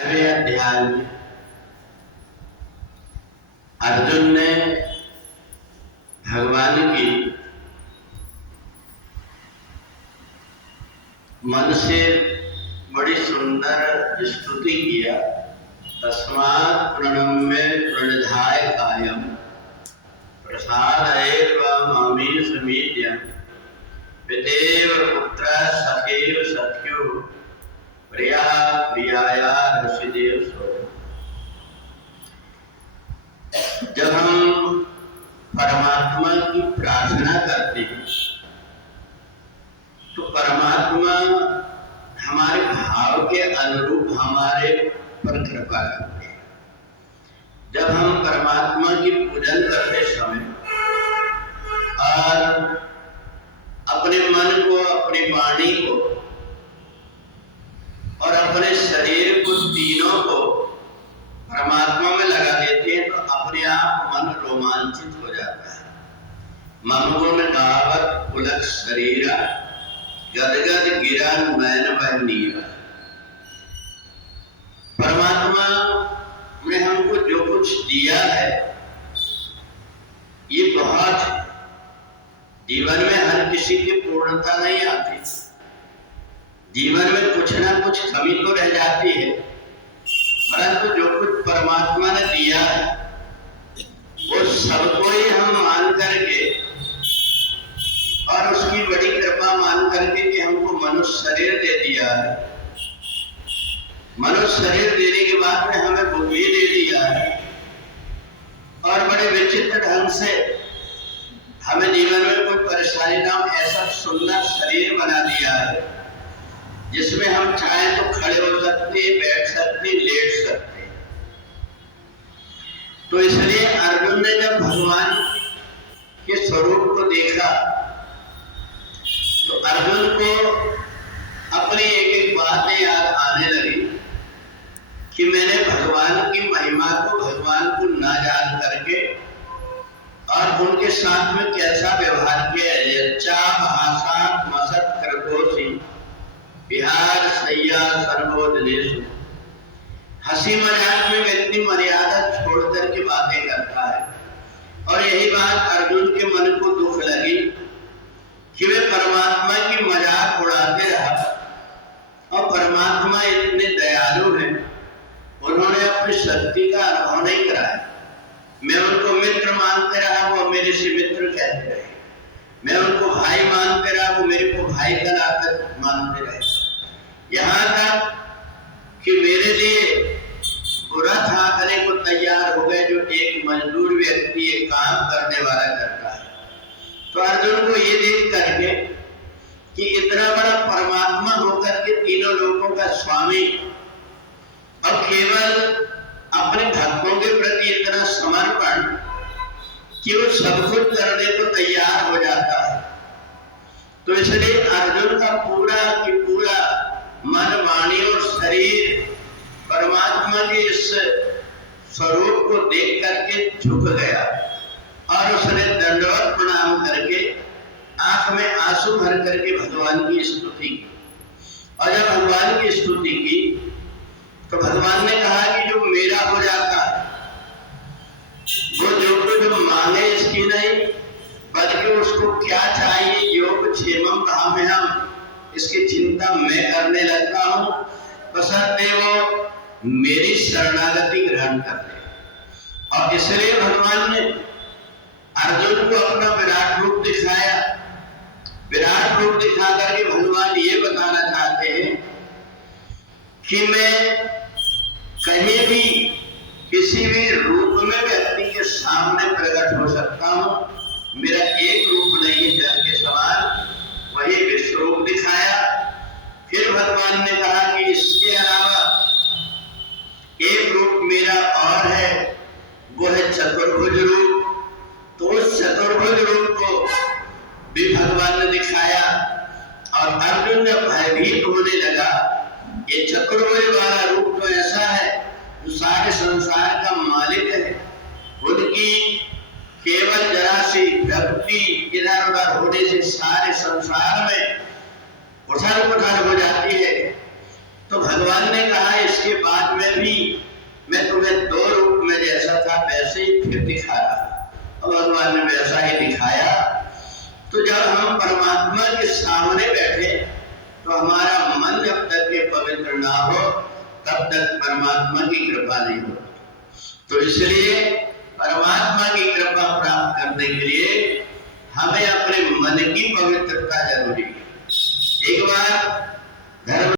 अगले अध्याय में अर्जुन ने भगवान की मन से बड़ी सुंदर स्तुति किया। तस्मात् प्रणम्य प्रणिधाय कायम प्रसादयेव मामीश मीड्यम् पितेव पुत्रः सखेव सख्यो प्रिया प्रियाया ऋषिदेव सो। जब हम परमात्मा की प्रार्थना करते हैं तो परमात्मा हमारे भाव के अनुरूप हमारे पर कृपा करते हैं। जब हम परमात्मा की पूजन करते समय और अपने मन को, अपनी वाणी को और अपने शरीर को, तीनों को परमात्मा में लगा देते हैं तो अपने आप मन रोमांचित हो जाता है। ममगो में गावत पुलक शरीरा गदगद गिरा नयन बह नीरा। परमात्मा ने हमको जो कुछ दिया है ये बहुत है। जीवन में हर किसी की पूर्णता नहीं आती, जीवन में कुछ ना कुछ कमी तो रह जाती है, परंतु जो कुछ परमात्मा ने दिया है वो सबको ही हम मान करके और उसकी बड़ी कृपा मान करके कि हमको मनुष्य शरीर दे दिया है, मनुष्य शरीर देने के बाद में हमें बुद्धि दे दिया है और बड़े विचित्र ढंग से हमें जीवन में कोई परेशानी ना हो ऐसा सुंदर शरीर बना दिया है जिसमें हम चाहे तो खड़े हो सकते, बैठ सकते, लेट सकते। तो इसलिए अर्जुन ने जब भगवान के स्वरूप को देखा तो अर्जुन को अपनी एक एक बातें याद आने लगी कि मैंने भगवान की महिमा को, भगवान को ना जान करके और उनके साथ में कैसा व्यवहार किया है। यच्चा भाषा मसत कृतोषि बिहार सैया सर्वोदनेशु। हंसी मजाक में व्यक्ति मर्यादा छोड़ करके बातें करता है और यही बात अर्जुन के मन को दुख लगी कि वे परमात्मा की मजाक उड़ाते रहा और परमात्मा इतने दयालु हैं, उन्होंने अपनी शक्ति का अनुभव नहीं कराया। मैं उनको मित्र मानते रहा, वो मेरे से मित्र कहते रहे। मैं उनको भाई मानते रहा, वो मेरे को भाई का नाता मानते रहे। यहाँ तक कि मेरे लिए बुरा था करने को तैयार हो गए जो एक मजदूर व्यक्ति एक काम करने वाला करता है। तो अर्जुन को ये देख करके कि इतना बड़ा परमात्मा होकर के तीनों लोगों का स्वामी और केवल अपने भक्तों के प्रति इतना समर्पण कि वो सब कुछ करने को तैयार हो जाता है। तो इसलिए अर्जुन का पूरा की पूरा मन, वाणी और शरीर परमात्मा के इस स्वरूप को देख करके झुक गया और उसने दंडवत प्रणाम करके आंख में आंसू भर करके भगवान की स्तुति की। और जब भगवान की स्तुति की तो भगवान ने कहा कि जो मेरा हो जाता है वो जो कुछ मांगे इसकी नहीं बल्कि उसको क्या चाहिए योग क्षेमम भाम्यहम्, इसकी चिंता मैं करने लगता हूँ, बशर्ते वो मेरी शरणागति ग्रहण कर ले। और इसलिए भगवान ने अर्जुन को अपना विराट रूप दिखाया। विराट रूप दिखा करके भगवान ये बताना चाहते हैं कि मैं कहीं भी किसी भी रूप में व्यक्ति के सामने प्रकट हो सकता हूँ। मेरा एक रूप नहीं है जल के समान, वही विश्व रूप दिखाया। फिर भगवान ने कहा कि इसके अलावा एक रूप मेरा और है, वो है चतुर्भुज रूप। तो उस चतुर्भुज रूप को भी भगवान ने दिखाया और अर्जुन जब भयभीत होने लगा, ये चतुर्भुज वाला रूप तो ऐसा है जो सारे संसार का मालिक है, उनकी केवल जरा सी भक्ति इधर उधर होने से सारे संसार में उथल पुथल हो जाती है। तो भगवान ने कहा इसके बाद में भी मैं तुम्हें दो रूप में जैसा था वैसे ही फिर दिखाया, और भगवान ने वैसा ही दिखाया। तो जब हम परमात्मा के सामने बैठे तो हमारा मन जब तक के पवित्र ना हो तब तक परमात्मा की कृपा नहीं हो। तो इसलिए परमात्मा की कृपा प्राप्त करने के लिए हमें अपने मन की पवित्रता जरूरी है। एक बार धर्म